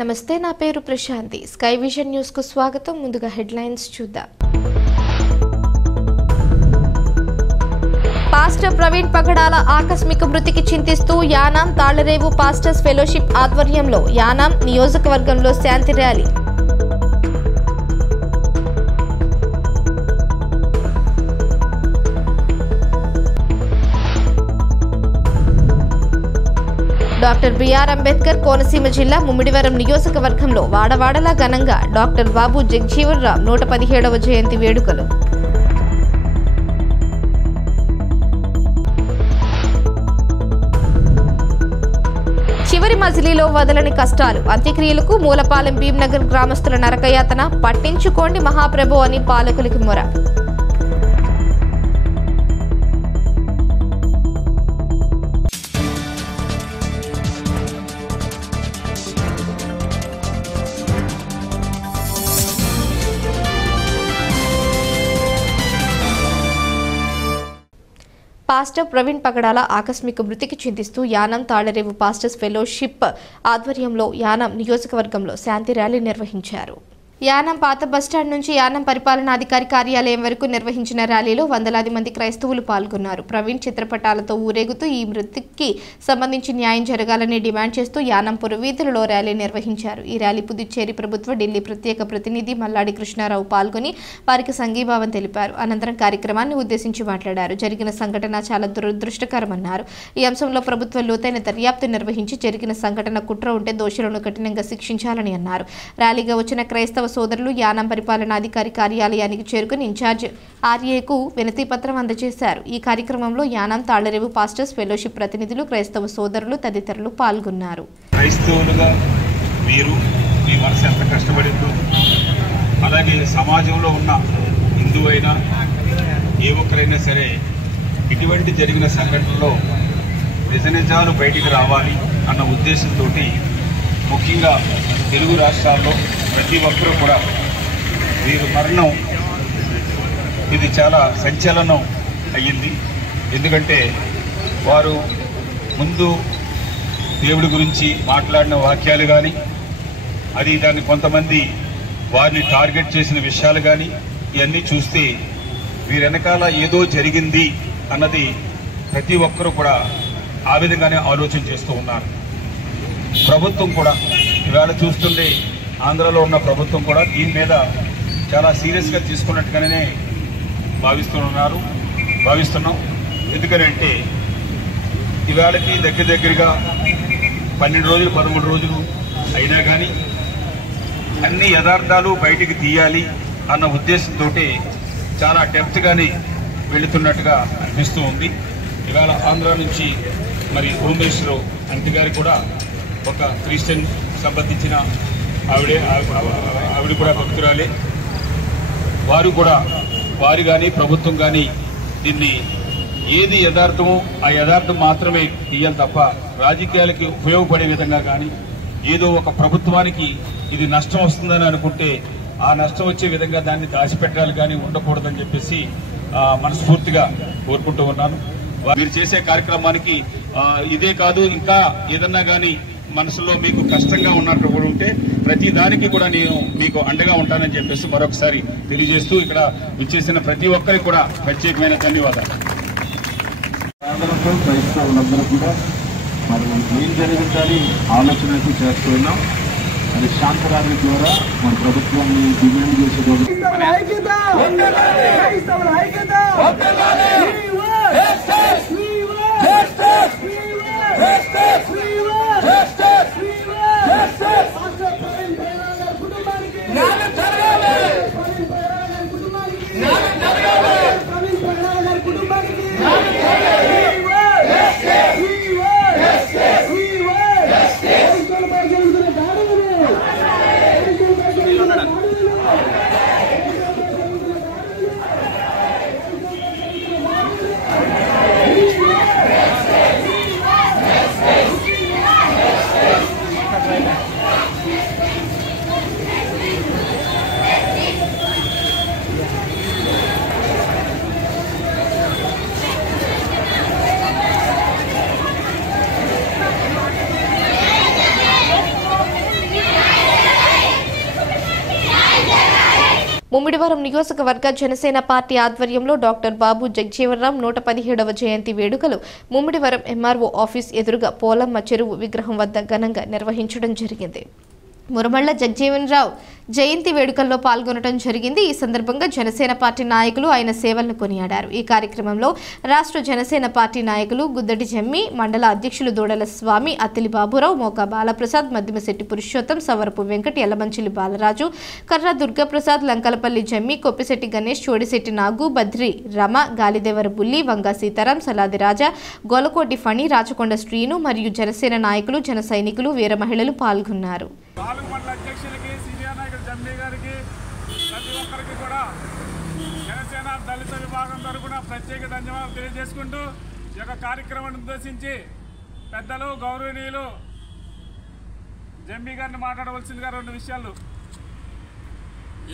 నమస్తే, నా పేరు ప్రశాంతి. స్కై విజన్ న్యూస్ కు స్వాగతం. ముందుగా హెడ్లైన్స్ చూద్దాం. పాస్టర్ ప్రవీణ్ పగడాల ఆకస్మిక మృతికి చింతిస్తూ యానాం తాళ్లరేవు పాస్టర్స్ ఫెలోషిప్ ఆధ్వర్యంలో యానాం నియోజకవర్గంలో శాంతి rally. Doctor BR Ambedkar Konaseema జిల్లా ముమ్మిడివరం నియోజకవర్గంలో వాడవాడలా ఘనంగా డాక్టర్ బాబు జగజీవన్ రామ్ 117వ జయంతి వేడుకలు. చివరి మజిలీలో వదలని కష్టాలు. అంత్యక్రియలకు మూలపాలెం భీంనగర్ గ్రామస్తుల నరకయాతన. పట్టించుకోండి మహాప్రభు అని పాలకులకి మొర. పాస్టర్ ప్రవీణ్ పగడాల ఆకస్మిక మృతికి చింతిస్తూ యానాం తాళ్లరేవు పాస్టర్స్ ఫెలోషిప్ ఆధ్వర్యంలో యానాం నియోజకవర్గంలో శాంతి ర్యాలీ నిర్వహించారు. యానాం పాత బస్టాండ్ నుంచి యానాం పరిపాలనాధికారి కార్యాలయం వరకు నిర్వహించిన ర్యాలీలో వందలాది మంది క్రైస్తవులు పాల్గొన్నారు. ప్రవీణ్ చిత్రపటాలతో ఊరేగుతూ ఈ మృతికి సంబంధించి న్యాయం జరగాలని డిమాండ్ చేస్తూ యానాం పురవీధులలో ర్యాలీ నిర్వహించారు. ఈ ర్యాలీ పుదుచ్చేరి ప్రభుత్వ ఢిల్లీ ప్రత్యేక ప్రతినిధి మల్లాడి కృష్ణారావు పాల్గొని వారికి సంఘీభావం తెలిపారు. అనంతరం కార్యక్రమాన్ని ఉద్దేశించి మాట్లాడారు. జరిగిన సంఘటన చాలా దురదృష్టకరమన్నారు. ఈ అంశంలో ప్రభుత్వం లోతైన దర్యాప్తు నిర్వహించి జరిగిన సంఘటన కుట్ర ఉంటే దోషులను కఠినంగా శిక్షించాలని అన్నారు. ర్యాలీగా వచ్చిన క్రైస్తవ సోదరులు యానాం పరిపాలనాధికారి కార్యాలయానికి చేరుకుని ఇన్ఛార్జ్ ఆర్ఏకు వినతి పత్రం అందజేశారు. ఈ కార్యక్రమంలో యానాం తాళ్లరేవు పాస్టర్స్ ఫెలోషిప్ ప్రతినిధులు, క్రైస్తవ సోదరులు తదితరులు పాల్గొన్నారు. క్రైస్తవులుగా మీరు మీ మనసు ఎంత కష్టపడిందో, అలాగే సమాజంలో ఉన్న హిందూ అయినా ఏ ఒక్కరైనా సరే ఇటువంటి జరిగిన సంఘటనలో నిజాలు బయటికి రావాలి అన్న ఉద్దేశంతో ముఖ్యంగా తెలుగు రాష్ట్రాల్లో ప్రతి ఒక్కరూ కూడా వీరు మరణం ఇది చాలా సంచలనం అయ్యింది. ఎందుకంటే వారు ముందు దేవుడి గురించి మాట్లాడిన వాక్యాలు కానీ, అది దాన్ని కొంతమంది వారిని టార్గెట్ చేసిన విషయాలు కానీ ఇవన్నీ చూస్తే వీరి వెనకాల ఏదో జరిగింది అన్నది ప్రతి ఒక్కరూ కూడా ఆ విధంగానే ఆలోచన చేస్తూ ఉన్నారు. ప్రభుత్వం కూడా ఇవాళ చూస్తుంటే ఆంధ్రలో ఉన్న ప్రభుత్వం కూడా దీని మీద చాలా సీరియస్గా తీసుకున్నట్టుగానే భావిస్తున్నాం. ఎందుకనంటే ఇవాళకి దగ్గరగా 12 రోజులు 13 రోజులు అయినా కానీ అన్ని యథార్థాలు బయటికి తీయాలి అన్న ఉద్దేశంతో చాలా డెప్త్గానే వెళుతున్నట్టుగా అనిపిస్తూ ఉంది. ఇవాళ ఆంధ్ర నుంచి మరి హోమ్ మినిస్టర్ అంటి గారు కూడా ఒక క్రిస్టియన్ సంబంధించిన ఆవిడ కూడా భక్తురాలే. వారు కానీ ప్రభుత్వం కానీ దీన్ని ఏది యథార్థమో ఆ యథార్థం మాత్రమే తీయాలి తప్ప రాజకీయాలకి ఉపయోగపడే విధంగా కానీ, ఏదో ఒక ప్రభుత్వానికి ఇది నష్టం వస్తుందని అనుకుంటే ఆ నష్టం వచ్చే విధంగా దాన్ని దాచిపెట్టాలి కానీ ఉండకూడదని చెప్పేసి మనస్ఫూర్తిగా కోరుకుంటూ ఉన్నాను. మీరు చేసే కార్యక్రమానికి ఇదే కాదు, ఇంకా ఏదన్నా కానీ మనసులో మీకు కష్టంగా ఉన్నట్టు కూడా ఉంటే ప్రతి దానికి కూడా నేను మీకు అండగా ఉంటానని చెప్పేసి మరొకసారి తెలియజేస్తూ ఇక్కడ విచ్చేసిన ప్రతి ఒక్కరికి కూడా ప్రత్యేకమైన ధన్యవాదాలు. క్రైస్తవులందరూ కూడా మరి ఏం జరిగిందని ఆలోచన చేస్తూ ఉన్నాం. అది శాంతరాజు ద్వారా మన ప్రభుత్వాన్ని డిమాండ్ చేసేటప్పుడు ముమ్మిడివరం నియోజకవర్గ జనసేన పార్టీ ఆధ్వర్యంలో డాక్టర్ బాబు జగజీవన్రామ్ 117వ జయంతి వేడుకలు ముమ్మిడివరం ఎంఆర్ఓ ఆఫీస్ ఎదురుగా పోలమ్మ చెరువు విగ్రహం వద్ద ఘనంగా నిర్వహించడం జరిగింది. మురమళ్ల జగజీవన్రావు జయంతి వేడుకల్లో పాల్గొనడం జరిగింది. ఈ సందర్భంగా జనసేన పార్టీ నాయకులు ఆయన సేవలను కొనియాడారు. ఈ కార్యక్రమంలో రాష్ట్ర జనసేన పార్టీ నాయకులు గుద్దటి జమ్మి, మండల అధ్యక్షులు దూడల స్వామి, అత్తిలి బాబురావు, మోకా బాలప్రసాద్, మద్దిమశెట్టి పురుషోత్తం, సవరపు వెంకట్, ఎల్లమంచిలి బాలరాజు, కర్ర దుర్గాప్రసాద్, లంకలపల్లి జమ్మి, కొప్పిశెట్టి గణేష్, చోడిశెట్టి నాగు, బద్రి రమ, గాలిదేవర బుల్లి, వంగా సీతారాం, సలాది రాజా, గోలకోటి ఫణి, రాచకొండ శ్రీను మరియు జనసేన నాయకులు, జన సైనికులు, వీర మహిళలు పాల్గొన్నారు. మండల అధ్యక్షులకి, సీనియర్ నాయకులు జమ్మి గారికి, ప్రతి ఒక్కరికి కూడా జనసేన దళిత విభాగం తరఫున ప్రత్యేక ధన్యవాదాలు తెలియజేసుకుంటూ ఈ యొక్క కార్యక్రమాన్ని ఉద్దేశించి పెద్దలు గౌరవనీయులు జమ్మి గారిని మాట్లాడవలసిందిగా 2 విషయాలు.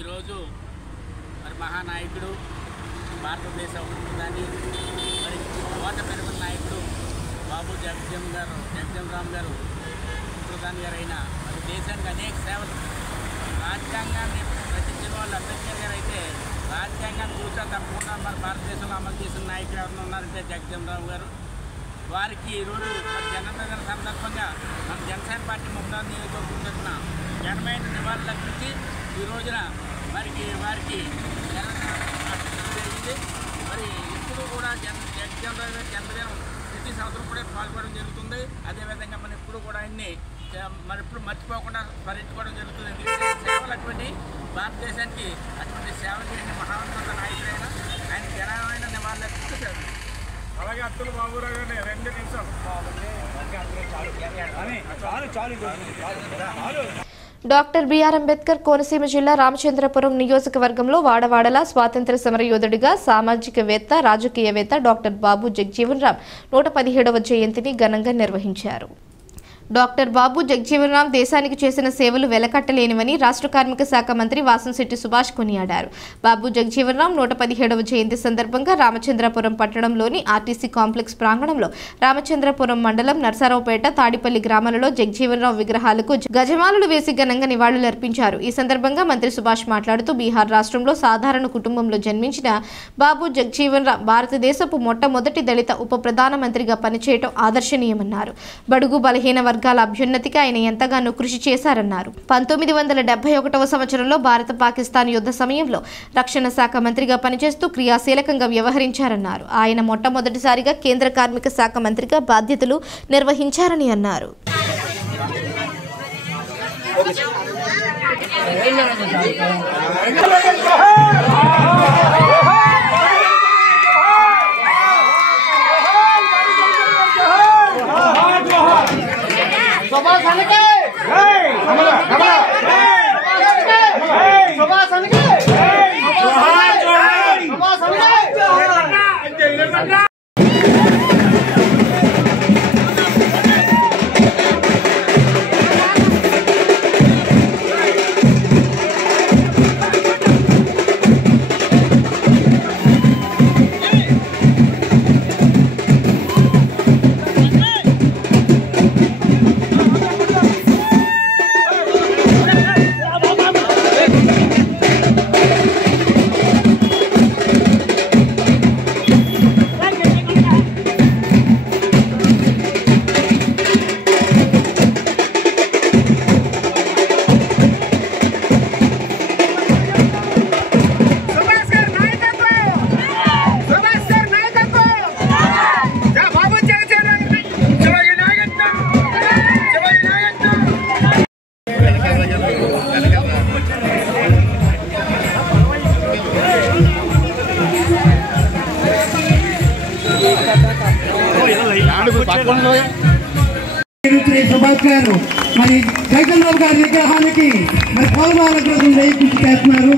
ఈరోజు మరి మహానాయకుడు, భారతదేశ దాన్ని మరి కోట పెరుగున్న నాయకుడు బాబు జగజీవన్రామ్ గారు ప్రధాని గారు అయిన మరి దేశానికి అనేక సేవలు, రాజ్యాంగాన్ని రచించిన వాళ్ళు అంబేద్కర్ గారు అయితే రాజ్యాంగాన్ని చూసా తప్పకుండా మన భారతదేశంలో అమలు చేసిన నాయకులు ఎవరైనా ఉన్నారంటే జగజీవన్రామ్ గారు. వారికి ఈరోజు మరి జన్మదిన సందర్భంగా మన జనసేన పార్టీ ముమ్మడి నియోజకవర్గం తరఫున ఘనమైన నివాళులు అర్పించి ఈ రోజున వారికి జరిగింది. మరి ఇప్పుడు కూడా జగజీవన్రామ్ గారి జన్మదినం ప్రతి సంవత్సరం కూడా పాల్గొనడం జరుగుతుంది. అదేవిధంగా మనం ఇప్పుడు కూడా ఆయన్ని మరి ఇప్పుడు మర్చిపోకుండా స్మరించుకోవడం జరుగుతుంది. ఎందుకంటే సేవలు అటువంటి భారతదేశానికి అటువంటి సేవ చేసిన మహాన్నత నాయకుడైన ఆయన ఘనమైన నివాళులు అర్పిస్తారు. అలాగే అత్తులు బాబురావు గారిని 2 నిమిషాలు. డాక్టర్ బిఆర్ అంబేద్కర్ కోనసీమ జిల్లా రామచంద్రపురం నియోజకవర్గంలో వాడవాడల స్వాతంత్ర్య సమరయోధుడిగా, సామాజికవేత్త, రాజకీయవేత్త డాక్టర్ బాబు జగజీవన్రామ్ 117వ జయంతిని ఘనంగా నిర్వహించారు. డాక్టర్ బాబు జగజీవన్రామ్ దేశానికి చేసిన సేవలు వెలకట్టలేనివని రాష్ట్ర కార్మిక శాఖ మంత్రి వాసంశెట్టి సుభాష్ కొనియాడారు. బాబు జగజీవన్రామ్ 117వ జయంతి సందర్భంగా రామచంద్రపురం పట్టణంలోని ఆర్టీసీ కాంప్లెక్స్ ప్రాంగణంలో రామచంద్రపురం మండలం నర్సారావుపేట, తాడిపల్లి గ్రామాలలో జగజీవన్రామ్ విగ్రహాలకు గజమాలలు వేసి ఘనంగా నివాళులర్పించారు. ఈ సందర్భంగా మంత్రి సుభాష్ మాట్లాడుతూ బీహార్ రాష్ట్రంలో సాధారణ కుటుంబంలో జన్మించిన బాబు జగజీవన్రామ్ భారతదేశపు మొట్టమొదటి దళిత ఉప ప్రధానమంత్రిగా పనిచేయడం ఆదర్శనీయమన్నారు. బడుగు బలహీన వర్గాల అభ్యున్నతికి ఆయన ఎంతగానో కృషి చేశారన్నారు. 1971వ సంవత్సరంలో భారత పాకిస్తాన్ యుద్ధ సమయంలో రక్షణ శాఖ మంత్రిగా పనిచేస్తూ క్రియాశీలకంగా వ్యవహరించారన్నారు. ఆయన మొట్టమొదటిసారిగా కేంద్ర కార్మిక శాఖ మంత్రిగా బాధ్యతలు నిర్వహించారని అన్నారు. సుభాష్ గారు మరి జగన్రావు గారి విగ్రహానికి మరి పూలమాల కోసం కృషి చేస్తున్నారు.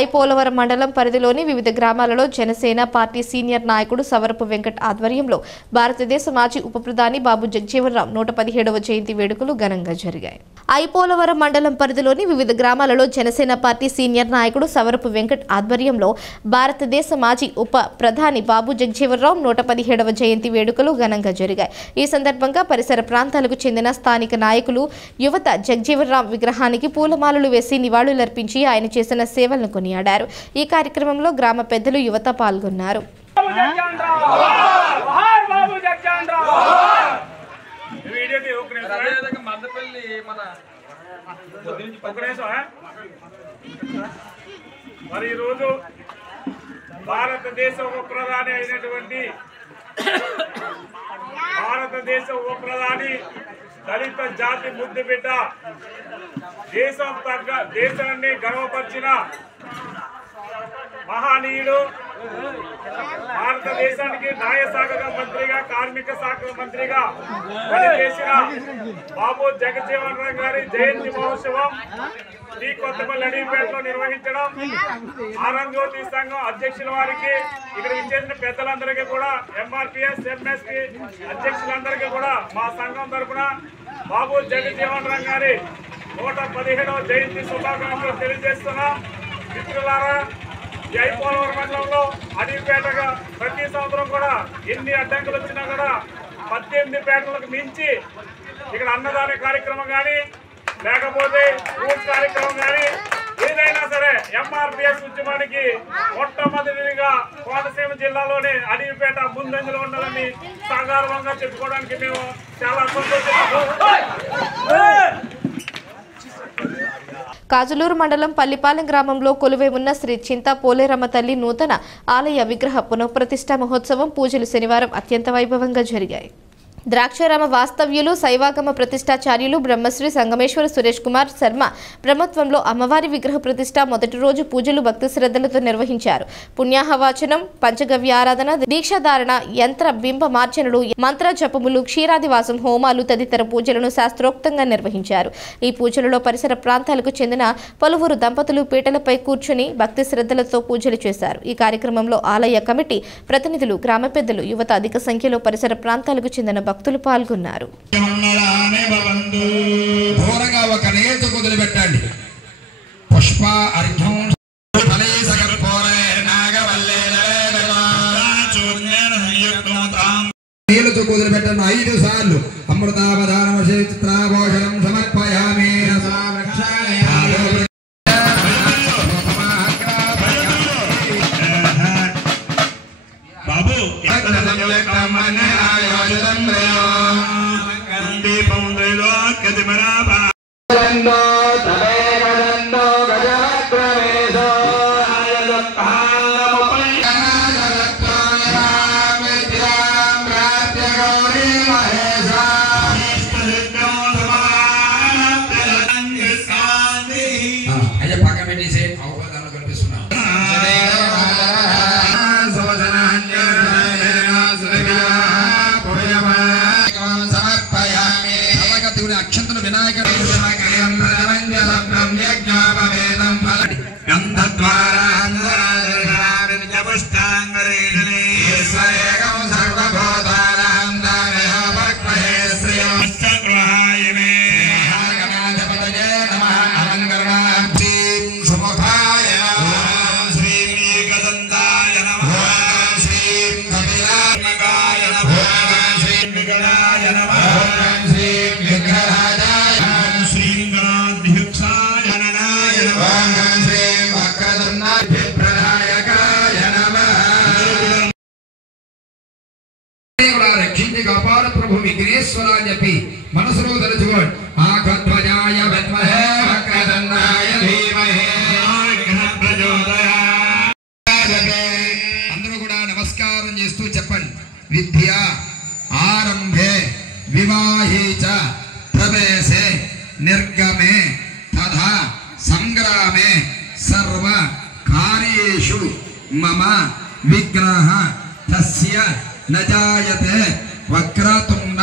ఐపోలవరం మండలం పరిధిలోని వివిధ గ్రామాలలో జనసేన పార్టీ సీనియర్ నాయకుడు సవరపు వెంకట్ ఆధ్వర్యంలో భారతదేశ మాజీ ఉప ప్రధాని బాబు జగజీవన్ రామ్ 117వ జయంతి వేడుకలు ఘనంగా జరిగాయి. ఐపోలవరం మండలం పరిధిలోని వివిధ గ్రామాలలో జనసేన పార్టీ సీనియర్ నాయకుడు సవరపు వెంకట్ ఆధ్వర్యంలో భారతదేశ మాజీ ఉప ప్రధాని బాబు జగజీవన్ రామ్ 117వ జయంతి వేడుకలు ఘనంగా జరిగాయి. ఈ సందర్భంగా పరిసర ప్రాంతాలకు చెందిన స్థానిక నాయకులు యువత జగజీవన్ రామ్ విగ్రహానికి పూలమాలలు వేసి నివాళులర్పించి ఆయన చేసిన సేవలను కొనియాడారు. ఈ కార్యక్రమంలో గ్రామ పెద్దలు యువత పాల్గొన్నారు. మరి ఈరోజు భారతదేశ ఉప ప్రధాని అయినటువంటి దళిత జాతి ముద్దు బిడ్డ దేశాన్ని గర్వపరిచిన మహనీయుడు, భారతదేశానికి న్యాయశాఖ మంత్రిగా కార్మిక శాఖ మంత్రిగా పనిచేసిన బాబు జగజీవన్ రామ్ గారి జయంతి మహోత్సవం ఈ కొత్తపల్లి అడవిపేటలో నిర్వహించడం, ఆనందజ్యోతి సంఘం అధ్యక్షుల వారికి, ఇక్కడ ఇచ్చేసిన పెద్దలందరికీ కూడా, ఎంఆర్పిఎస్ ఎంఎస్పి అధ్యక్షులందరికీ కూడా మా సంఘం తరఫున బాబు జగజీవన్ రామ్ గారి 117వ జయంతి శుభాకాంక్షలు తెలియజేస్తున్నాం. మిత్రులారా, ఈ ఐపోలవరం మండలంలో అడవిపేటగా ప్రతి సంవత్సరం కూడా ఎన్ని అడ్డంకులు వచ్చినా కూడా 18 పేటలకు మించి ఇక్కడ అన్నదాన కార్యక్రమం కానీ లేకపోతే ఫ్రూట్స్ కార్యక్రమం కానీ ఏదైనా సరే ఎంఆర్పిఎస్ ఉద్యమానికి మొట్టమొదటిగా కోనసీమ జిల్లాలోనే అడవిపేట ముందంజలో ఉండాలని సాధారణంగా చెప్పుకోవడానికి మేము చాలా సంతోషిస్తున్నాం. కాజులూరు మండలం పల్లిపాలెం గ్రామంలో కొలువై ఉన్న శ్రీ చింతా పోలేరమ్మ తల్లి నూతన ఆలయ విగ్రహ పునఃప్రతిష్ఠా మహోత్సవం పూజలు శనివారం అత్యంత వైభవంగా జరిగాయి. ద్రాక్షారామ వాస్తవ్యులు శైవాగమ ప్రతిష్టాచార్యులు బ్రహ్మశ్రీ సంగమేశ్వర సురేష్ కుమార్ శర్మ బ్రహ్మత్వంలో అమ్మవారి విగ్రహ ప్రతిష్ఠ మొదటి రోజు పూజలు భక్తి శ్రద్ధలతో నిర్వహించారు. పుణ్యాహవాచనం, పంచగవ్య ఆరాధన, దీక్షాధారణ, యంత్ర బింబ మార్చనలు, మంత్ర జపములు, క్షీరాదివాసం, హోమాలు తదితర పూజలను శాస్త్రోక్తంగా నిర్వహించారు. ఈ పూజలలో పరిసర ప్రాంతాలకు చెందిన పలువురు దంపతులు పీటలపై కూర్చుని భక్తి శ్రద్ధలతో పూజలు చేశారు. ఈ కార్యక్రమంలో ఆలయ కమిటీ ప్రతినిధులు, గ్రామ పెద్దలు, యువత అధిక సంఖ్యలో పరిసర ప్రాంతాలకు చెందిన భక్తులు పాల్గొన్నారు. పుష్ప అర్ఘ్యం నీళ్ళతో కుదిలిపెట్టండి 5 సార్లు. అమృతావధానం చిత్రాభోషణం సమర్పయామి. బాబు అయ్యా పక్క పెట్టేసే అవకాశాలు కనిపిస్తున్నాం. అక్షంతలు వినాయక అపార ప్రభు విఘ్నేశ్వర అని చెప్పి మనసులో తలుచుకోండి. ఆకధ్వజాయ విద్మహే వక్రదండాయ ధీమహి అందరూ కూడా నమస్కారం చేస్తూ చెప్పండి. విద్య ఆరంభే వివాహే చ ప్రవేశే నిర్గమే తథా సంగ్రామే సర్వ కార్యేషు మమ విగ్రహ తస్య నజాయతే వక్రతుండ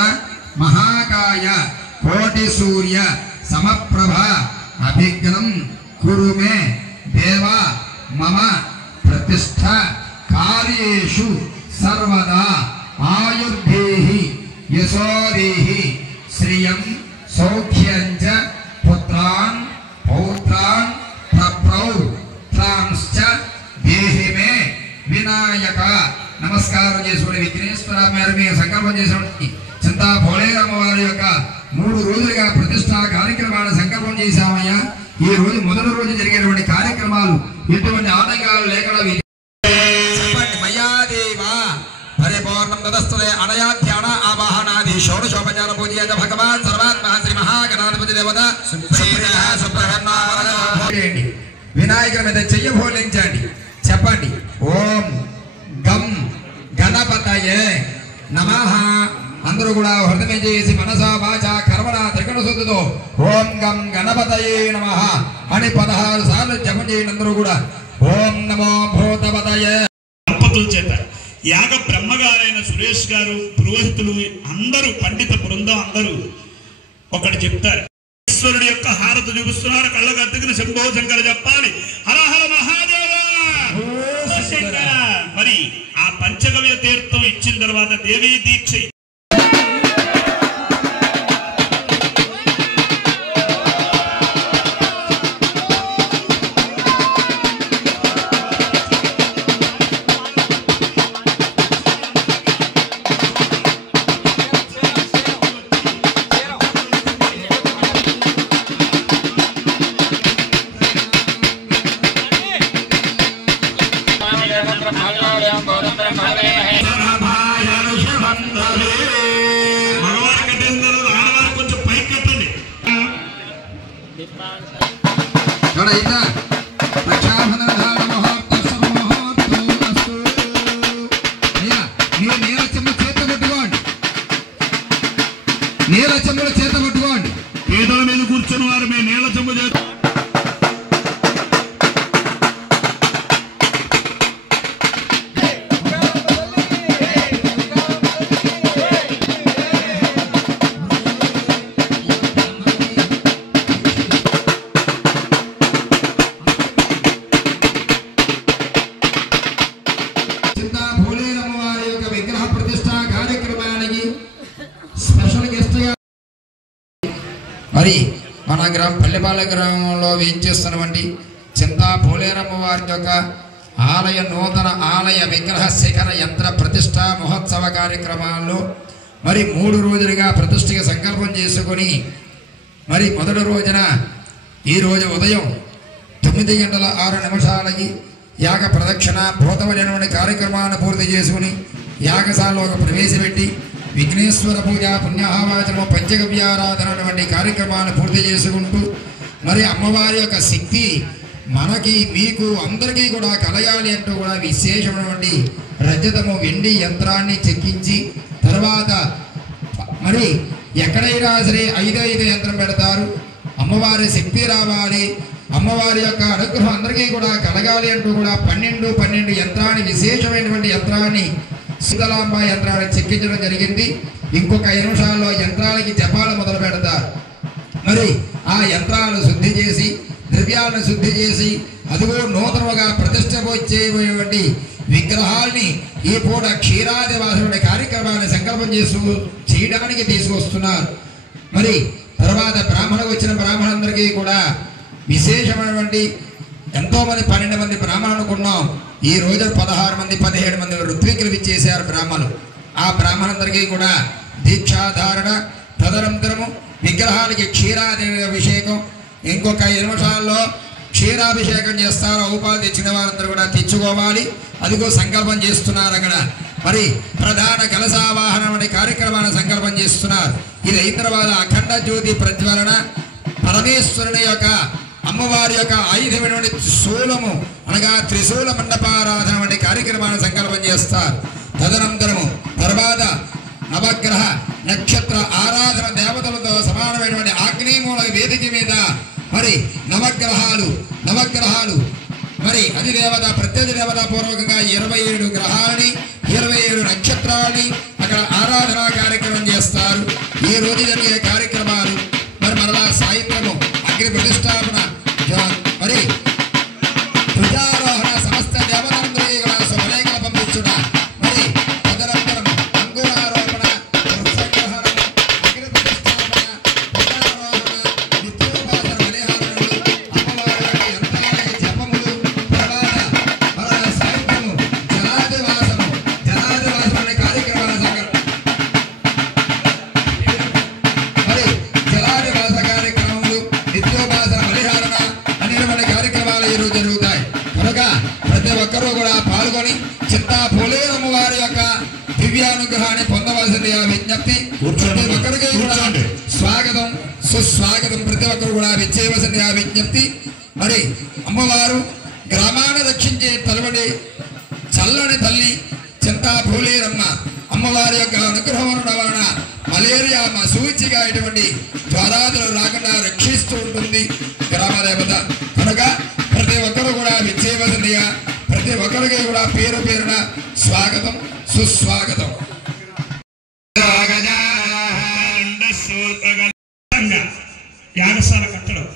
మహాకాయ కోటి సూర్య సమప్రభ అభిఘ్నం కురు మే దేవ మమ ప్రతిష్ఠ కార్యేషు సర్వదా ఆయుర్భేహి యశోదేహి శ్రియం సౌఖ్యం చ పుత్రాన్ పౌత్రాన్ ప్రప్రౌత్రాంశ్చ దేహి మే వినాయక. నమస్కారం చేసుకుని విఘ్నేశ్వర మేర మీద సంకల్పం చేసినటువంటి చింతా భోళేరమ్మ వారి యొక్క 3 రోజులుగా ప్రతిష్టా కార్యక్రమాలు సంకల్పం చేశామయ్యా. ఈ రోజు మొదటి రోజు జరిగేటువంటి కార్యక్రమాలు ఎటువంటి ఆటంకాలు లేకుండా మయాదేవా పరిపూర్ణం తదస్తదే అనయాధ్యాన ఆవాహనాది షోడశోపచార పూజ భగవాన్ సర్వాత్మ శ్రీ మహాగణాధిపతి దేవత వినాయకుడి మీద చెయ్యి భోలించండి. చెప్పండి ఓం గం గణపతయే నమః. అందరూ కూడా హృదయం చేసి మనసా వాచ కర్మణ త్రికరణ శుద్ధితో ఓం గం గణపతయే నమః అని 16 సార్లు జపం చేయండి. అందరూ కూడా ఓం నమో భూతపతయే. దంపతుల చేత యాగ బ్రహ్మగారైన సురేష్ గారు, పురోహితులు అందరూ, పండిత బృందం అందరూ ఒకటి చెప్తారు. ఈశ్వరుడి యొక్క హారతి చూపిస్తున్నారు. కళ్ళకు అద్దెకిన శంభో శంకర చెప్పాలి, హరహర మహాదేవ. మరి ఆ పంచగవ్య తీర్థం ఇచ్చిన తర్వాత దేవీ దీక్ష నీళ్ళ చెంబుల చేత పట్టుకోండి. పేదల మీద కూర్చొని వారు మీ నీళ్ళ చెంబు చేత చింతా భోళేరమ్మ వారి యొక్క విగ్రహ ప్రతిష్ఠా కార్యక్రమానికి స్పెషల్ గెస్ట్ గా మరి మన పల్లెపాలెం గ్రామంలో వేయించేస్తున్నటువంటి చింతా భోళేరమ్మ వారి యొక్క ఆలయ నూతన ఆలయ విగ్రహ శిఖర యంత్ర ప్రతిష్ఠా మహోత్సవ కార్యక్రమాల్లో మరి 3 రోజులుగా ప్రతిష్ఠగా సంకల్పం చేసుకొని మరి మొదటి రోజున ఈరోజు ఉదయం 9:06 యాగ ప్రదక్షిణ భూతమైనటువంటి కార్యక్రమాన్ని పూర్తి చేసుకుని యాగశాలలో ప్రవేశపెట్టి విఘ్నేశ్వర పూజ పుణ్యాహవాచనము పంచగవ్యారాధన వంటి కార్యక్రమాన్ని పూర్తి చేసుకుంటూ మరి అమ్మవారి యొక్క శక్తి మనకి మీకు అందరికీ కూడా కలగాలి అంటూ కూడా విశేషమైనటువంటి రజతము వెండి యంత్రాన్ని చెక్కించి తర్వాత మరి ఎక్కడైనా సరే 5 యంత్రం పెడతారు. అమ్మవారి శక్తి రావాలి, అమ్మవారి యొక్క అనుగ్రహం అందరికీ కూడా కలగాలి అంటూ కూడా 12 యంత్రాన్ని విశేషమైనటువంటి యంత్రాన్ని శీతలాంబ యంత్రాన్ని చెక్కించడం జరిగింది. ఇంకొక 5 నిమిషాల్లో యంత్రాలకి జపాలు మొదలు పెడతారు. మరి ఆ యంత్రాలను శుద్ధి చేసి ద్రవ్యాలను శుద్ధి చేసి అదిగో నూతనముగా ప్రతిష్ట చేయబోయేటువంటి విగ్రహాల్ని ఈ పూట క్షీరాదివాసమైన కార్యక్రమాన్ని సంకల్పం చేయడానికి తీసుకొస్తున్నారు. మరి తర్వాత బ్రాహ్మణకు వచ్చిన బ్రాహ్మణులందరికీ కూడా విశేషమైనటువంటి ఎంతోమంది 12 మంది బ్రాహ్మణులు అనుకున్నాం. ఈ రోజు 16 మంది 17 మంది ఋత్వికులు ఇచ్చేశారు బ్రాహ్మణులు. ఆ బ్రాహ్మణులందరికీ కూడా దీక్షాధారణ తదనంతరము విగ్రహాలకి క్షీరాభిషేకం ఇంకొక 5 నిమిషాల్లో క్షీరాభిషేకం చేస్తారు. ఉపాధి తెచ్చిన వారందరూ కూడా తెచ్చుకోవాలి. అదిగో సంకల్పం చేస్తున్నారు. అక్కడ మరి ప్రధాన కలశావాహనం అనే కార్యక్రమాన్ని సంకల్పం చేస్తున్నారు. ఇది అయిన తర్వాత అఖండ జ్యోతి ప్రజ్వలన పరమేశ్వరుని యొక్క అమ్మవారి యొక్క ఆయుధమైనటువంటి త్రిశూలము అనగా త్రిశూల మండపారాధన వంటి కార్యక్రమాన్ని సంకల్పం చేస్తారు. తదనంతరము తర్వాత నవగ్రహ నక్షత్ర ఆరాధన దేవతలతో సమానమైనటువంటి ఆగ్నేయమూల వేదిక మీద మరి నవగ్రహాలు మరి అధిదేవత ప్రత్యక్ష దేవత పూర్వకంగా 27 గ్రహాలని 27 నక్షత్రాలని అక్కడ ఆరాధనా కార్యక్రమం చేస్తారు. ఈ రోజు జరిగే కార్యక్రమాలు మరి మరలా సాయంత్రము అగ్ని ప్రతిష్టాపన మరి ధ్వజారోహణ ఒక్కరూ కూడా పాల్గొని చింతా పోలేరమ్మ వారి యొక్క దివ్యానుగ్రహాన్ని పొందవలసిందిగా విజ్ఞప్తి. ప్రతి ఒక్కరికి కూడా స్వాగతం సుస్వాగతం ప్రతి ఒక్కరు కూడా విచ్చేయవలసిందిగా విజ్ఞప్తి. మరి అమ్మవారు గ్రామాన్ని రక్షించే తలబడి చల్లని తల్లి చింతా పోలేరమ్మ అమ్మవారి యొక్క అనుగ్రహం వలన మలేరియా సూచిగా ఇటువంటి జ్వరాదులు రాకుండా రక్షిస్తూ ఉంటుంది గ్రామ దేవత కనుక ప్రతి ఒక్కరు కూడా విచ్చేయవలసిందిగా ప్రతి ఒక్కరికి కూడా పేరు పేరున స్వాగతం సుస్వాగతం. యాగశాల కట్టడం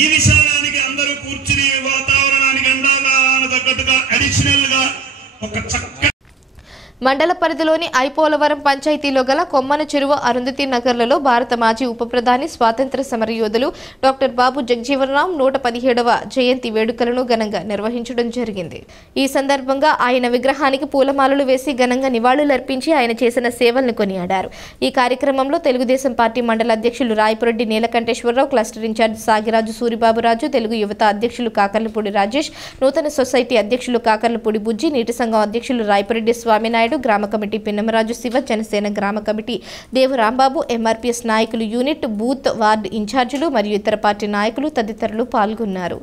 ఈ విషయానికి అందరూ కూర్చుని వాతావరణానికి ఎండాకాలానికి తగ్గట్టుగా అడిషనల్ గా ఒక చక్క మండల పరిధిలోని ఐపోలవరం పంచాయతీలో గల కొమ్మన చెరువు అరుంధతి నగర్లలో భారత మాజీ ఉప ప్రధాని స్వాతంత్ర సమరయోధులు డాక్టర్ బాబు జగజీవనరాం 117వ జయంతి వేడుకలను ఘనంగా నిర్వహించడం జరిగింది. ఈ సందర్భంగా ఆయన విగ్రహానికి పూలమాలలు వేసి ఘనంగా నివాళులర్పించి ఆయన చేసిన సేవలను కొనియాడారు. ఈ కార్యక్రమంలో తెలుగుదేశం పార్టీ మండల అధ్యక్షులు రాయపురెడ్డి నీలకంఠేశ్వరరావు, క్లస్టర్ ఇన్ఛార్జ్ సాగిరాజు సూరిబాబురాజు, తెలుగు యువత అధ్యక్షులు కాకర్లపూడి రాజేష్, నూతన సొసైటీ అధ్యక్షులు కాకర్లపూడి బుజ్జి, నీటి సంఘం అధ్యక్షులు రాయపురెడ్డి స్వామినాయుడు, గ్రామ కమిటీ పిన్నమరాజు శివ, జనసేన గ్రామ కమిటీ దేవు రాంబాబు, ఎంఆర్పీఎస్ నాయకులు, యూనిట్ బూత్ వార్డు ఇన్ఛార్జీలు మరియు ఇతర పార్టీ నాయకులు తదితరులు పాల్గొన్నారు.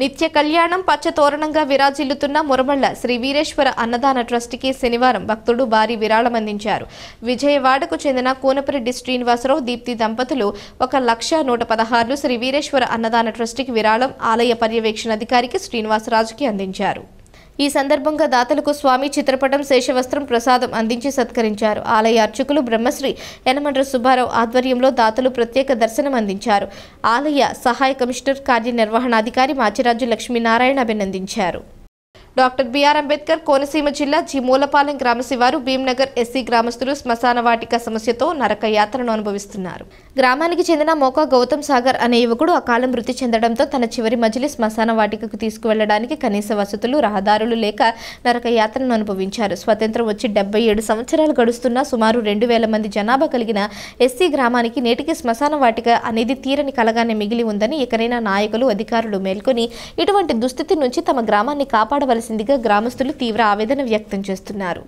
నిత్య కళ్యాణం పచ్చతోరణంగా విరాజిల్లుతున్న మురమళ్ల శ్రీ వీరేశ్వర అన్నదాన ట్రస్ట్కి శనివారం భక్తుడు భారీ విరాళం అందించారు. విజయవాడకు చెందిన కూనపరెడ్డి శ్రీనివాసరావు, దీప్తి దంపతులు 1,116 శ్రీ వీరేశ్వర అన్నదాన ట్రస్ట్కి విరాళం ఆలయ పర్యవేక్షణ అధికారికి శ్రీనివాసరాజుకి అందించారు. ఈ సందర్భంగా దాతలకు స్వామి చిత్రపటం, శేషవస్త్రం, ప్రసాదం అందించి సత్కరించారు. ఆలయ అర్చకులు బ్రహ్మశ్రీ యనమండ్ర సుబ్బారావు ఆధ్వర్యంలో దాతలు ప్రత్యేక దర్శనం అందించారు. ఆలయ సహాయ కమిషనర్ కార్యనిర్వహణాధికారి మాచిరాజు లక్ష్మీనారాయణ అభినందించారు. డాక్టర్ బిఆర్ అంబేద్కర్ కోనసీమ జిల్లా జి మూలపాలెం గ్రామ శివారు భీంనగర్ ఎస్సీ గ్రామస్తులు శ్మశాన వాటిక సమస్యతో నరక యాత్రను అనుభవిస్తున్నారు. గ్రామానికి చెందిన మోకా గౌతమ్ సాగర్ అనే యువకుడు అకాల మృతి చెందడంతో తన చివరి మజిలీ శ్మశాన వాటికకు తీసుకువెళ్లడానికి కనీస వసతులు, రహదారులు లేక నరక యాత్రను అనుభవించారు. స్వతంత్రం వచ్చి 77 సంవత్సరాలు గడుస్తున్నా సుమారు 2,000 మంది జనాభా కలిగిన ఎస్సీ గ్రామానికి నేటికి శ్మశాన వాటిక అనేది తీరని కలగానే మిగిలి ఉందని ఎకరైనా నాయకులు, అధికారులు మేల్కొని ఇటువంటి దుస్థితి నుంచి తమ గ్రామాన్ని కాపాడవలసిందిగా గ్రామస్తులు తీవ్ర ఆవేదన వ్యక్తం చేస్తున్నారు.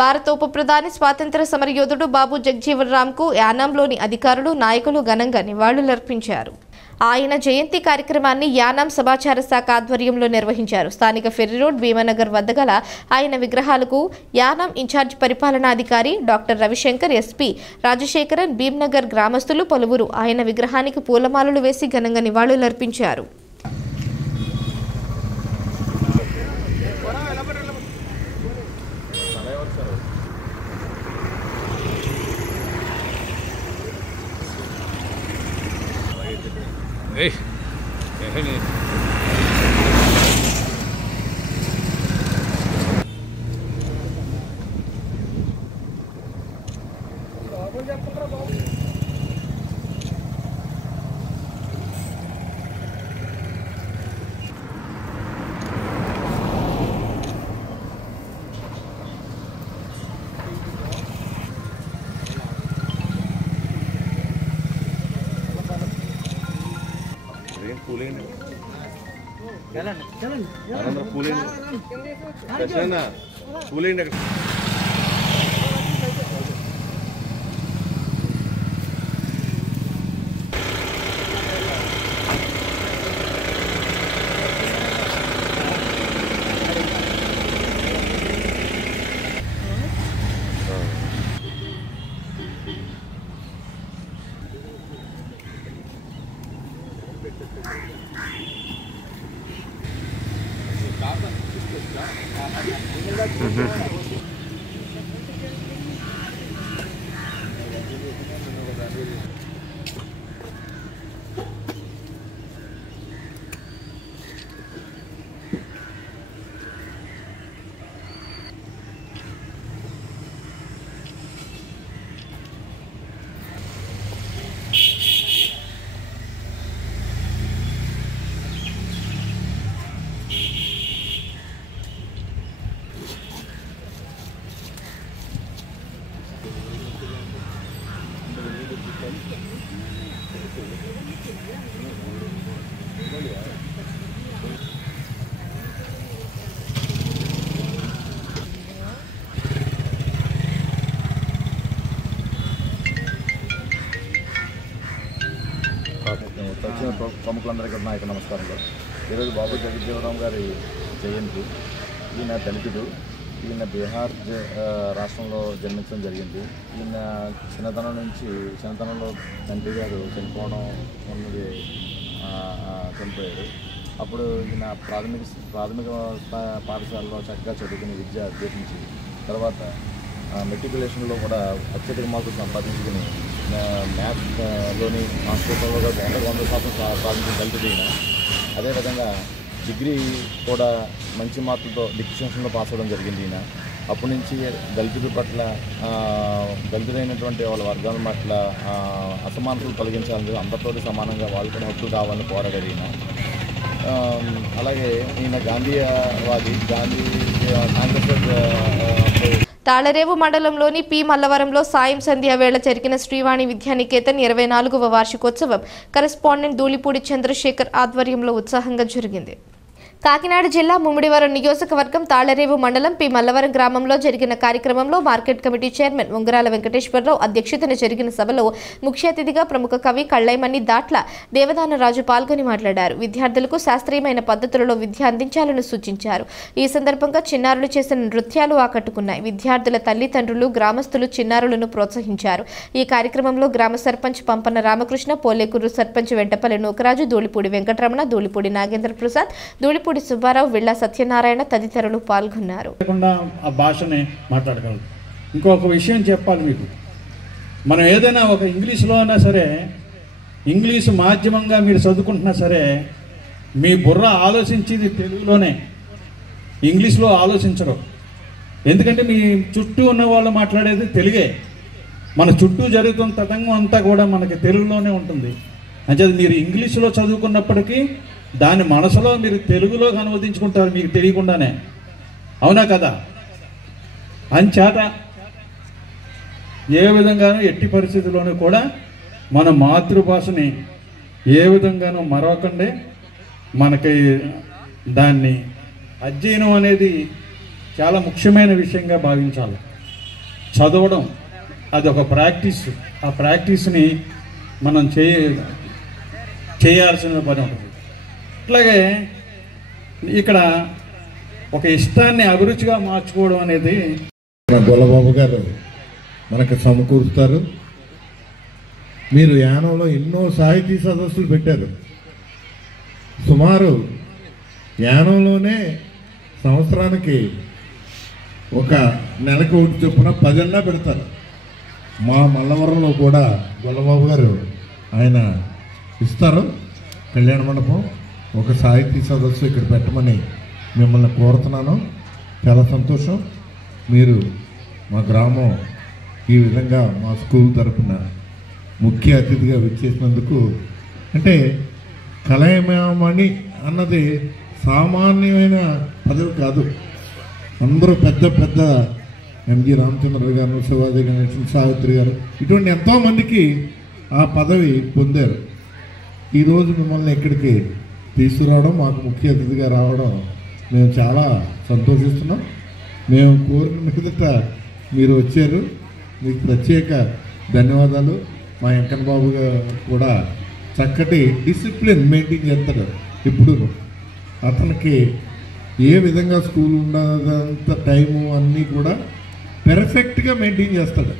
భారత ఉప ప్రధాని స్వాతంత్ర సమరయోధుడు బాబు జగజీవనరాంకు యానాంలోని అధికారులు, నాయకులు ఘనంగా నివాళులర్పించారు. ఆయన జయంతి కార్యక్రమాన్ని యానాం సమాచార శాఖ ఆధ్వర్యంలో నిర్వహించారు. స్థానిక ఫెర్రీ రోడ్, భీమానగర్ వద్ద గల ఆయన విగ్రహాలకు యానాం ఇన్ఛార్జ్ పరిపాలనాధికారి డాక్టర్ రవిశంకర్, ఎస్పీ రాజశేఖరన్, భీంనగర్ గ్రామస్తులు పలువురు ఆయన విగ్రహానికి పూలమాలలు వేసి ఘనంగా నివాళులర్పించారు. వచ్చిన ప్రముఖులందరికీ నా యొక్క నమస్కారాలు. ఈరోజు బాబు జగజ్జీవనరామ్ గారి జయంతి. ఈయన దళితుడు. ఈయన బీహార్ రాష్ట్రంలో జన్మించడం జరిగింది. ఈయన చిన్నతనంలో తండ్రి గారు చనిపోవడం ఉన్నది చనిపోయారు. అప్పుడు ఈయన ప్రాథమిక పాఠశాలలో చక్కగా చదువుకుని విద్య అభ్యసించి తర్వాత మెట్రికులేషన్లో కూడా అత్యధిక మార్కులు సంపాదించుకుని మ్యాథ్స్లోని సంస్కృతంలో 100% సాధించిన దళితుడు ఈయన. అదేవిధంగా డిగ్రీ కూడా మంచి మార్కులతో డిస్టింక్షన్లో పాస్ అవ్వడం జరిగింది ఈయన. అప్పటి నుంచి దళితుల పట్ల దళితులైనటువంటి వాళ్ళ వర్గాల పట్ల అసమానతలు తొలగించాలని అందరితో సమానంగా వాళ్ళు కూడా హక్కులు కావాలని పోరాడారు ఈయన. అలాగే ఈయన గాంధీవాది. కాంగ్రెస్ తాళరేవు మండలంలోని పి మల్లవరంలో సాయం సంధ్య వేళ జరిగిన శ్రీవాణి విద్యానికేతన్ 24వ వార్షికోత్సవం కరెస్పాండెంట్ ధూళిపూడి చంద్రశేఖర్ ఆధ్వర్యంలో ఉత్సాహంగా జరిగింది. కాకినాడ జిల్లా ముమ్మిడివరం నియోజకవర్గం తాళరేవు మండలం పి మల్లవరం గ్రామంలో జరిగిన కార్యక్రమంలో మార్కెట్ కమిటీ చైర్మన్ ఉంగరాల వెంకటేశ్వరరావు అధ్యక్షతన జరిగిన సభలో ముఖ్య అతిథిగా ప్రముఖ కవి కళ్ళైమన్ని దాట్ల దేవదానరాజు పాల్గొని మాట్లాడారు. విద్యార్థులకు శాస్త్రీయమైన పద్ధతులలో విద్య అందించాలని సూచించారు. ఈ సందర్భంగా చిన్నారులు చేసిన నృత్యాలు ఆకట్టుకున్నాయి. విద్యార్థుల తల్లిదండ్రులు గ్రామస్తులు చిన్నారులను ప్రోత్సహించారు. ఈ కార్యక్రమంలో గ్రామ సర్పంచ్ పంపన రామకృష్ణ, పోలేకూరు సర్పంచ్ వెంటపల్లి నూకరాజు, ధూళిపూడి వెంకటరమణ, ధూళిపూడి నాగేంద్ర ప్రసాద్, ధూళిపూడి సుబ్బారావు, విళ్ళ సత్యనారాయణ తదితరులు పాల్గొన్నారు. ఆ భాషని మాట్లాడగలరు. ఇంకొక విషయం చెప్పాలి మీకు. మనం ఏదైనా ఒక ఇంగ్లీష్లో అయినా సరే, ఇంగ్లీష్ మాధ్యమంగా మీరు చదువుకుంటున్నా సరే, మీ బుర్ర ఆలోచించేది తెలుగులోనే, ఇంగ్లీష్లో ఆలోచించరు. ఎందుకంటే మీ చుట్టూ ఉన్న వాళ్ళు మాట్లాడేది తెలుగే. మన చుట్టూ జరుగుతున్న తతంగం అంతా కూడా మనకి తెలుగులోనే ఉంటుంది. అంటే మీరు ఇంగ్లీష్లో చదువుకున్నప్పటికీ దాని మనసులో మీరు తెలుగులో అనువదించుకుంటారు మీకు తెలియకుండానే. అవునా కదా? అంచేత ఏ విధంగానూ ఎట్టి పరిస్థితుల్లోనూ కూడా మన మాతృభాషని ఏ విధంగానూ మరవకండి. మనకి దాన్ని అధ్యయనం అనేది చాలా ముఖ్యమైన విషయంగా భావించాలి. చదవడం అది ఒక ప్రాక్టీస్. ఆ ప్రాక్టీస్ని మనం చేయాల్సిన పని ఉంటుంది. అట్లాగే ఇక్కడ ఒక ఇష్టాన్ని అభిరుచిగా మార్చుకోవడం అనేది గొల్లబాబు గారు మనకు సమకూరుస్తారు. మీరు యానంలో ఎన్నో సాహితీ సదస్సులు పెట్టారు. సుమారు యానంలోనే సంవత్సరానికి ఒక నెలకు ఒకటి చొప్పున 10 పెడతారు. మా మల్లవరంలో కూడా గొల్లబాబు గారు ఆయన ఇస్తారు. కళ్యాణ మండపం ఒక సాహితీ సదస్సు ఇక్కడ పెట్టమని మిమ్మల్ని కోరుతున్నాను. చాలా సంతోషం. మీరు మా గ్రామం ఈ విధంగా మా స్కూల్ తరఫున ముఖ్య అతిథిగా విచ్చేసినందుకు. అంటే కళామణి అన్నది సామాన్యమైన పదవి కాదు. అందరూ పెద్ద పెద్ద ఎంజి రామచంద్ర గారు, శివాజీ గణేశన్, సావిత్రి గారు ఇటువంటి ఎంతోమందికి ఆ పదవి పొందారు. ఈరోజు మిమ్మల్ని ఇక్కడికి తీసుకురావడం, మాకు ముఖ్య అతిథిగా రావడం మేము చాలా సంతోషిస్తున్నాం. మేము కోరిన మీదట మీరు వచ్చారు. మీకు ప్రత్యేక ధన్యవాదాలు. మా వెంకన్న బాబు గారు కూడా చక్కటి డిసిప్లిన్ మెయింటైన్ చేస్తాడు. ఇప్పుడు అతనికి ఏ విధంగా స్కూల్ ఉన్నదంత టైము అన్నీ కూడా పెర్ఫెక్ట్గా మెయింటైన్ చేస్తాడు.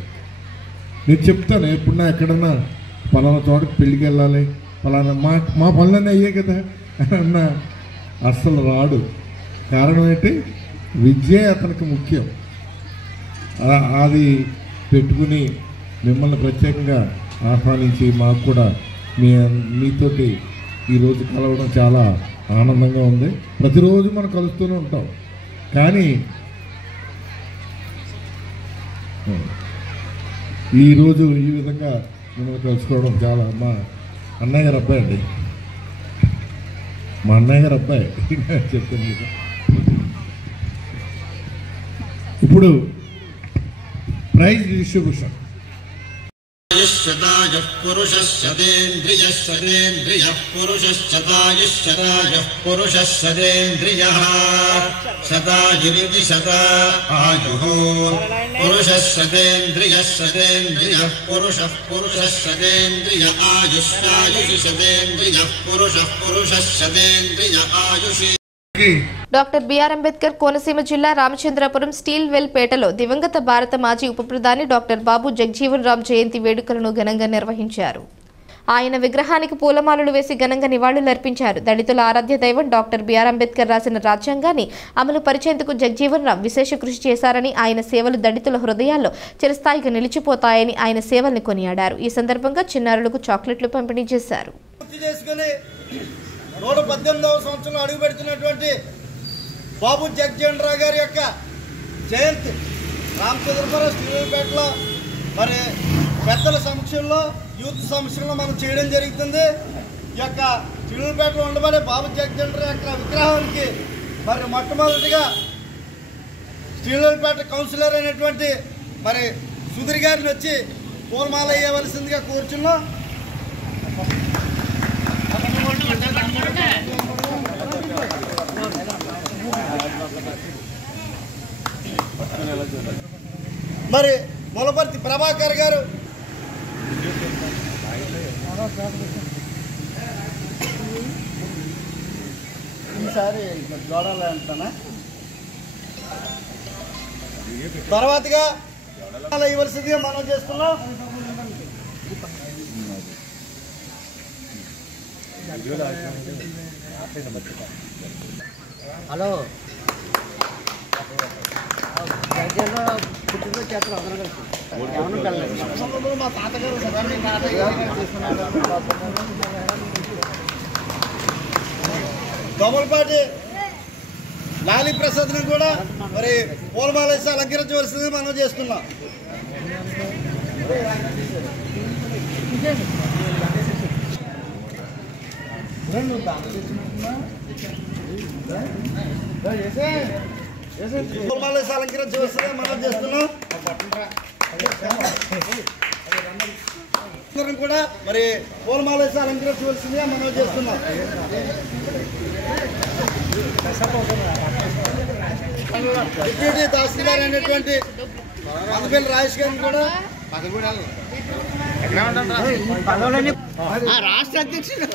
నేను చెప్తాను ఎప్పుడన్నా ఎక్కడన్నా పలానా చోటకి పెళ్ళికి వెళ్ళాలి, పలానా మా పనులన్నీ అయ్యే కదా అన్న అస్సలు రాడు. కారణం ఏంటి? విద్యే అతనికి ముఖ్యం. అది పెట్టుకుని మిమ్మల్ని ప్రత్యేకంగా ఆహ్వానించి మాకు కూడా మీతోటి ఈరోజు కలవడం చాలా ఆనందంగా ఉంది. ప్రతిరోజు మనం కలుస్తూనే ఉంటాం, కానీ ఈరోజు ఈ విధంగా మిమ్మల్ని కలుసుకోవడం చాలా మా అన్నయ్య గారు అబ్బాయి అండి, మా అన్నయ్య గారు అబ్బాయి చెప్తాను. ఇప్పుడు ప్రైజ్ డిస్ట్రిబ్యూషన్. పురుషశ్చతేంద్రియశ్చతేంద్రియః పురుషశ్చతాయుశ్చతాయుః పురుషశ్చతేంద్రియః శతాయురితి శతా ఆయుః పురుషశ్చతేంద్రియశ్చతేంద్రియః పురుషః పురుషశ్చతేంద్రియ ఆయుష్యాయుషి శతేంద్రియః పురుషః పురుషశ్చతేంద్రియ ఆయుషి. డాక్టర్ బిఆర్ అంబేద్కర్ కోనసీమ జిల్లా రామచంద్రపురం స్టీల్ వెల్ పేటలో దివంగత భారత మాజీ ఉప ప్రధాని డాక్టర్ బాబు జగజీవన్ రామ్ జయంతి వేడుకలను ఘనంగా నిర్వహించారు. ఆయన విగ్రహానికి పూలమాలలు వేసి ఘనంగా నివాళులర్పించారు. దళితుల ఆరాధ్య దైవం డాక్టర్ బిఆర్ అంబేద్కర్ రాసిన రాజ్యాంగాన్ని అమలు పరిచేందుకు జగజీవన్ రామ్ విశేష కృషి చేశారని, ఆయన సేవలు దళితుల హృదయాల్లో చిరస్థాయిగా నిలిచిపోతాయని ఆయన సేవల్ని కొనియాడారు. ఈ సందర్భంగా చిన్నారులకు చాక్లెట్లు పంపిణీ చేశారు. 118వ సంవత్సరంలో అడుగు పెడుతున్నటువంటి బాబు జగజీవన్ రామ్ గారి యొక్క జయంతి రామచంద్రపురం స్టీల్పేటలో మరి పెద్దల సమక్షంలో యూత్ సమక్షంలో మనం చేయడం జరుగుతుంది. ఈ యొక్క స్టీల్పేటలో ఉండబడే బాబు జగజీవన్ రామ్ యొక్క విగ్రహానికి మరి మొట్టమొదటిగా స్టీల్పేట కౌన్సిలర్ అయినటువంటి మరి సుధీర్ గారిని వచ్చి పూలమాల వేయవలసిందిగా కోరుచున్నాం. మరి ములపర్తి ప్రభాకర్ గారు ఈసారి జోడాలి అంటానా. తర్వాతగా ఇవ్వాల్సిందిగా మనం చేస్తున్నాం. హలో పుట్టినరోజు చేతులు అందరూ కలిసి మా తాతగారు దొమ్మలపాటి లాలీ ప్రసాద్ని కూడా మరి పూలమాలేసి అలంకరించవలసింది మనం చేస్తున్నాం. పూలమాలేసి అలంకరించవలసింది మనం చేస్తున్నాం. కూడా మరి పూలమాలేసి అలంకరించవలసిందిగా మనం చేస్తున్నాం. డిప్యూటీ తహసీల్దార్ అయినటువంటి మదపల్లి రాజేష్ గారిని కూడా రాష్ట్ర అధ్యక్షుడు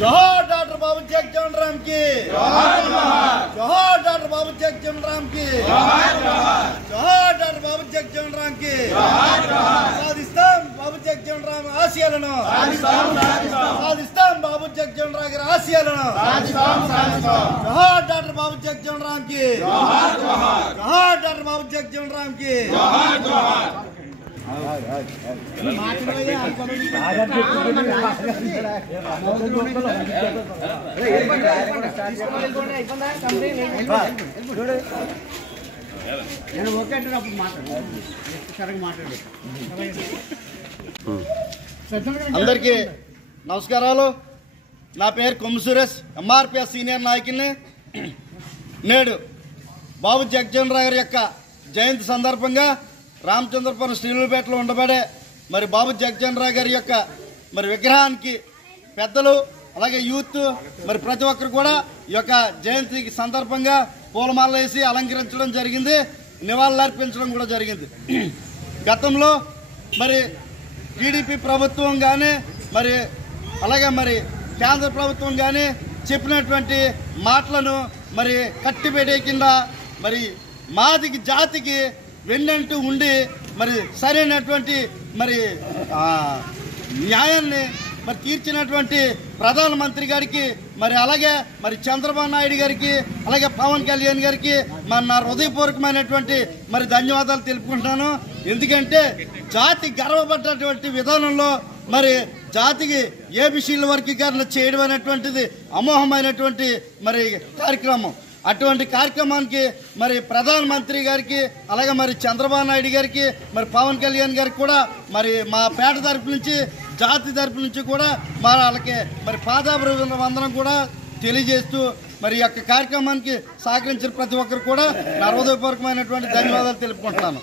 जोहार डॉक्टर बाबू जगजीवन राम की, जोहार डॉक्टर बाबू जगजीवन राम की, जोहार डॉक्टर बाबू जगजीवन राम की, साधिस्तान बाबू जगजीवन राम आशियाలను, साधिस्तान बाबू जगजीवन राम గారి ఆశయాలను, जोहार डॉक्टर बाबू जगजीवन राम की, जोहार डॉक्टर बाबू जगजीवन राम की. అందరికీ నమస్కారాలు. నా పేరు కొమ్ము సురేష్, ఎంఆర్పిఎస్ సీనియర్ నాయకుని. నేడు బాబు జగజీవన్ రామ్ గారి యొక్క జయంతి సందర్భంగా రామచంద్రపురం స్టీలుపేటలో ఉండబడే మరి బాబు జగజీవన్ రామ్ గారి యొక్క మరి విగ్రహానికి పెద్దలు అలాగే యూత్ మరి ప్రతి ఒక్కరు కూడా ఈ యొక్క జయంతి సందర్భంగా పూలమాల వేసి అలంకరించడం జరిగింది, నివాళులర్పించడం కూడా జరిగింది. గతంలో మరి టీడీపీ ప్రభుత్వం కానీ మరి అలాగే మరి కేంద్ర ప్రభుత్వం కానీ చెప్పినటువంటి మాటలను మరి కట్టిపెట్టే కింద మరి మాదికి జాతికి వెన్నంటూ ఉండి మరి సరైనటువంటి మరి న్యాయాన్ని మరి తీర్చినటువంటి ప్రధానమంత్రి గారికి మరి అలాగే మరి చంద్రబాబు నాయుడు గారికి అలాగే పవన్ కళ్యాణ్ గారికి మరి నా హృదయపూర్వకమైనటువంటి మరి ధన్యవాదాలు తెలుపుకుంటున్నాను. ఎందుకంటే జాతి గర్వపడ్డటువంటి విధానంలో మరి జాతికి ఏబిసిల వర్గీకరణ చేయడం అనేటువంటిది అమోఘమైనటువంటి మరి కార్యక్రమం. అటువంటి కార్యక్రమానికి మరి ప్రధానమంత్రి గారికి అలాగే మరి చంద్రబాబు నాయుడు గారికి మరి పవన్ కళ్యాణ్ గారికి కూడా మరి మా పేట తరపు నుంచి జాతి తరపు నుంచి కూడా మరి వాళ్ళకి మరి పాదాభివందనం కూడా తెలియజేస్తూ మరి ఈ యొక్క కార్యక్రమానికి సహకరించిన ప్రతి ఒక్కరు కూడా నా హృదయపూర్వకమైనటువంటి ధన్యవాదాలు తెలుపుకుంటున్నాను.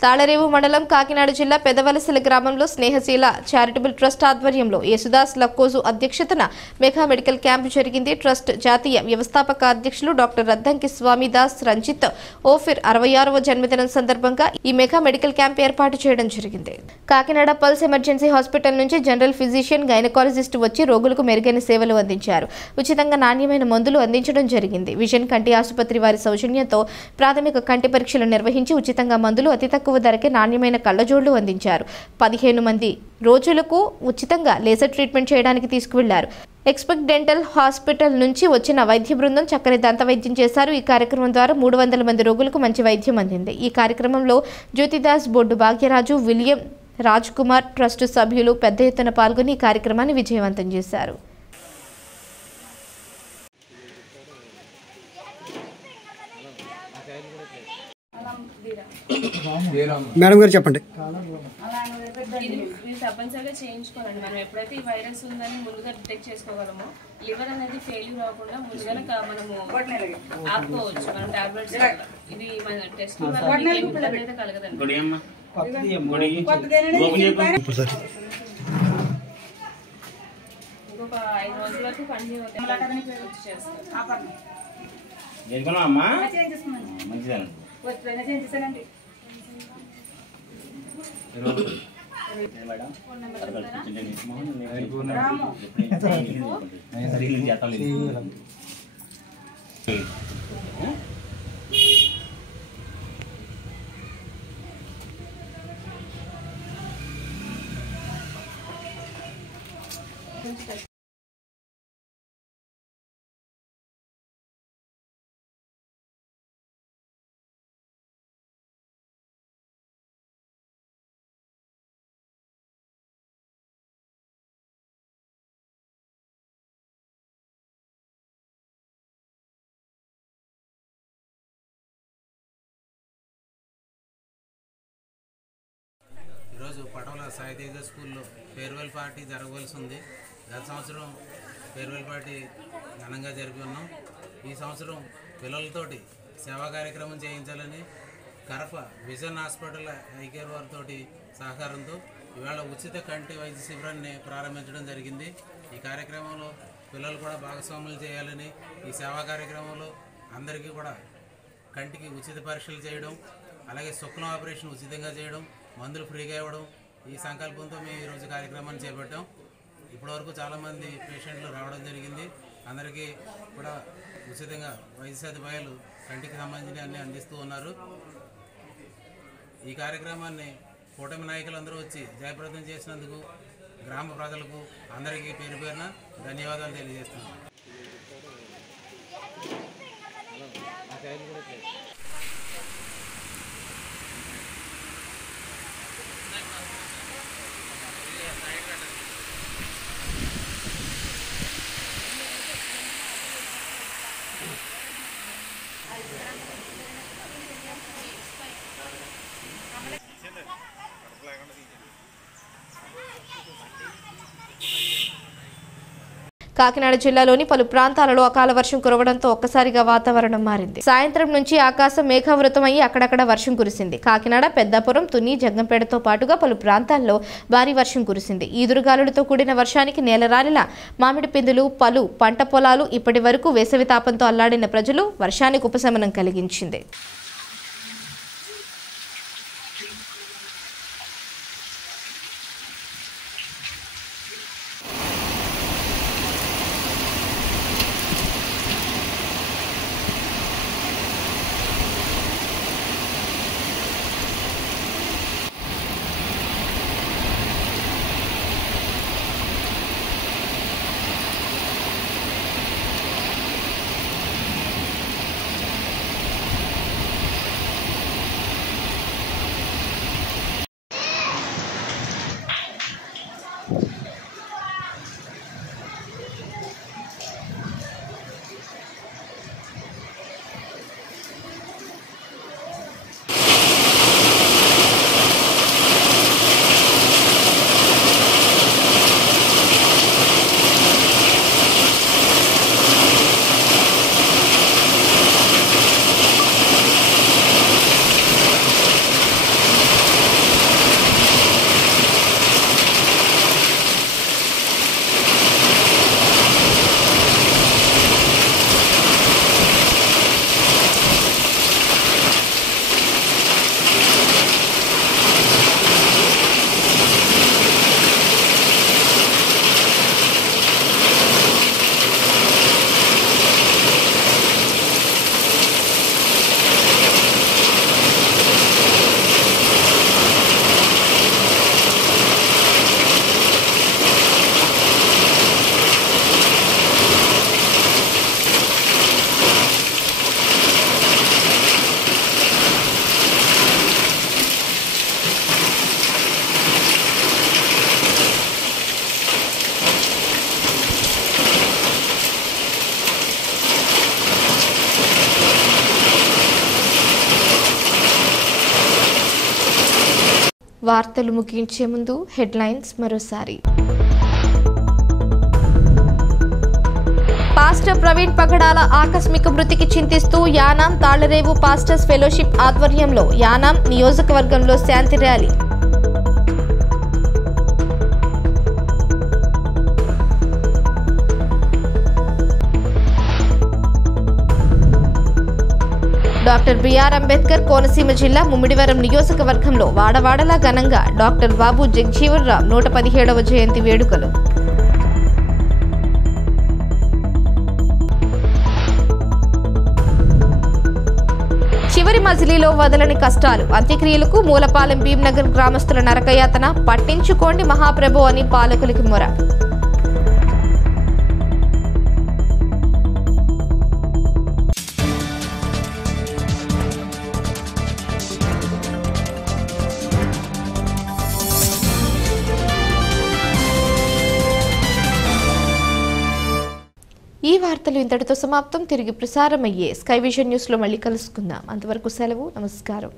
తాళరేవు మండలం కాకినాడ జిల్లా పెదవలసల గ్రామంలో స్నేహశీల చారిటబుల్ ట్రస్ట్ ఆధ్వర్యంలో యేసుదాస్ లక్కోజు అధ్యక్షతన మెగా మెడికల్ క్యాంపు జరిగింది. ట్రస్ట్ జాతీయ వ్యవస్థాపక అధ్యక్షులు డాక్టర్ రద్దంకి స్వామిదాస్ రంజిత్ ఓఫిర్ 66వ జన్మదినం సందర్భంగా ఈ మెగా మెడికల్ క్యాంప్ ఏర్పాటు చేయడం జరిగింది. కాకినాడ పల్స్ ఎమర్జెన్సీ హాస్పిటల్ నుంచి జనరల్ ఫిజిషియన్, గైనకాలజిస్ట్ వచ్చి రోగులకు మెరుగైన సేవలు అందించారు. ఉచితంగా నాణ్యమైన మందులు అందించడం జరిగింది. విజన్ కంటి ఆసుపత్రి వారి సౌజన్యంతో ప్రాథమిక కంటి పరీక్షలు నిర్వహించి ఉచితంగా మందులు, అతి తక్కువ ధరకే నాణ్యమైన కళ్లజోళ్లు అందించారు. 15 మంది రోజులకు ఉచితంగా లేజర్ ట్రీట్మెంట్ చేయడానికి తీసుకువెళ్లారు. ఎక్స్పెక్ట్ డెంటల్ హాస్పిటల్ నుంచి వచ్చిన వైద్య బృందం చక్కని దంత వైద్యం చేశారు. ఈ కార్యక్రమం ద్వారా 300 మంది రోగులకు మంచి వైద్యం అందింది. ఈ కార్యక్రమంలో జ్యోతిదాస్ బొడ్డు భాగ్యరాజు, విలియం రాజ్ కుమార్ ట్రస్ట్ సభ్యులు పెద్ద ఎత్తున పాల్గొని ఈ కార్యక్రమాన్ని విజయవంతం చేశారు. మేడం గారు చెప్పండి. ఇది తప్పనిసరిగా చేయించుకోవాలండి. మనం ఎప్పుడైతే ఈ వైరస్ ఉందని ముందుగా డిటెక్ట్ చేసుకోగలమో లివర్ అనేది ఫెయిల్యూర్ అవ్వకుండా ముందుగానే మనము ఆపుకోవచ్చు మనం టాబ్లెట్స్. ఇది మన టెస్ట్ వల్ల ఇబ్బంది అయితే కలగదండి. ఇంకొక 5 రోజుల వరకు కంటిన్యూ వచ్చి చేస్తాం. ఈరోజు పటవల సాయితేజ స్కూల్లో ఫేర్వెల్ పార్టీ జరగవలసి ఉంది. గత సంవత్సరం ఫేర్వెల్ పార్టీ ఘనంగా జరిపి ఉన్నాం. ఈ సంవత్సరం పిల్లలతోటి సేవా కార్యక్రమం చేయించాలని కరప విజన్ హాస్పిటల్ ఐకేర్ వారితో సహకారంతో ఇవాళ ఉచిత కంటి వైద్య శిబిరాన్ని ప్రారంభించడం జరిగింది. ఈ కార్యక్రమంలో పిల్లలు కూడా భాగస్వాములు చేయాలని, ఈ సేవా కార్యక్రమంలో అందరికీ కూడా కంటికి ఉచిత పరీక్షలు చేయడం, అలాగే శుక్లం ఆపరేషన్ ఉచితంగా చేయడం, మందులు ఫ్రీగా ఇవ్వడం, ఈ సంకల్పంతో మేము ఈరోజు కార్యక్రమాన్ని చేపట్టాం. ఇప్పటివరకు చాలామంది పేషెంట్లు రావడం జరిగింది. అందరికీ కూడా ఉచితంగా వైద్య సదుపాయాలు కంటికి సంబంధించి అన్నీ అందిస్తూ ఉన్నారు. ఈ కార్యక్రమాన్ని కూటమి నాయకులందరూ వచ్చి జయప్రదం చేసినందుకు గ్రామ ప్రజలకు అందరికీ పేరు పేరున ధన్యవాదాలు తెలియజేస్తున్నాను. కాకినాడ జిల్లాలోని పలు ప్రాంతాలలో అకాల వర్షం కురవడంతో ఒక్కసారిగా వాతావరణం మారింది. సాయంత్రం నుంచి ఆకాశం మేఘావృతమై అక్కడక్కడ వర్షం కురిసింది. కాకినాడ, పెద్దాపురం, తుని, జగ్గంపేటతో పాటుగా పలు ప్రాంతాల్లో భారీ వర్షం కురిసింది. ఈదురుగాలులతో కూడిన వర్షానికి నేలరాలిన మామిడి పిందులు, పలు పంట పొలాలు ఇప్పటి వరకు వేసవి తాపంతో అల్లాడిన ప్రజలు వర్షానికి ఉపశమనం కలిగించింది. వార్తలు ముగించే ముందు హెడ్లైన్స్ మరోసారి. పాస్టర్ ప్రవీణ్ పగడాల ఆకస్మిక మృతికి చింతిస్తూ యానాం తాళ్లరేవు పాస్టర్స్ ఫెలోషిప్ ఆధ్వర్యంలో యానాం నియోజకవర్గంలో శాంతి rally. Doctor BR Ambedkar Konaseema జిల్లా ముమ్మిడివరం నియోజకవర్గంలో వాడవాడలా ఘనంగా డాక్టర్ బాబు జగజీవన్ రామ్ 117వ జయంతి వేడుకలు. చివరి మజిలీలో వదలని కష్టాలు, అంత్యక్రియలకు మూలపాలెం భీంనగర్ గ్రామస్తుల నరకయాతన, పట్టించుకోండి మహాప్రభు అని పాలకులకి మొర. ఈ వార్తలు ఇంతటితో సమాప్తం. తిరిగి ప్రసారమయ్యే స్కై విజన్ న్యూస్లో మళ్ళీ కలుసుకుందాం. అంతవరకు సెలవు. నమస్కారం.